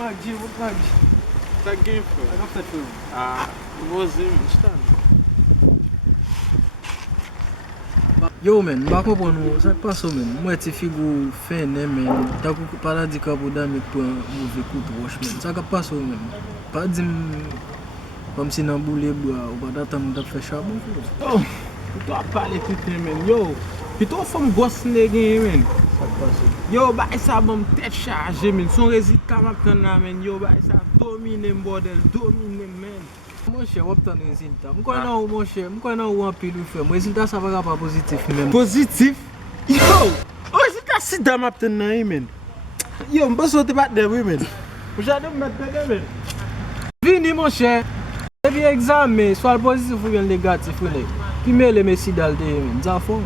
Maggi. Tá game, pô. Agora tá tudo. Ah, vozinho, está. Yo men, bako pou nou, sa paso men, mwen ti figou fene men, ta kou pala di ka pou dami pou mouve kout roche men, sa ka paso men, pa di kom si nan boule bwa, ou pa datan mwen tap fè chabon fè. Oh, tu a parlé tout men, yo. Pito fòm gos negen men. Sa ka paso. Yo, ba sa bom tête chargé men, son résultat m'a prendre là men, yo ba sa domine bordel, domine men. Mon chè, wap tan rezultat. Mwen kwen nan ou mon chè, mwen kwen nan ou an pil ou fè, mwen rezultat sa va pa pozitif men. Positif? Yo! Résultat si dam ap ten nan men. Yo, mba sote bat de men. Mwen jade mwen met de men. Vini mon chè, evi examen, swal pozitif ou bien negatif ou ne, pi me le mesi dal de men, zafon.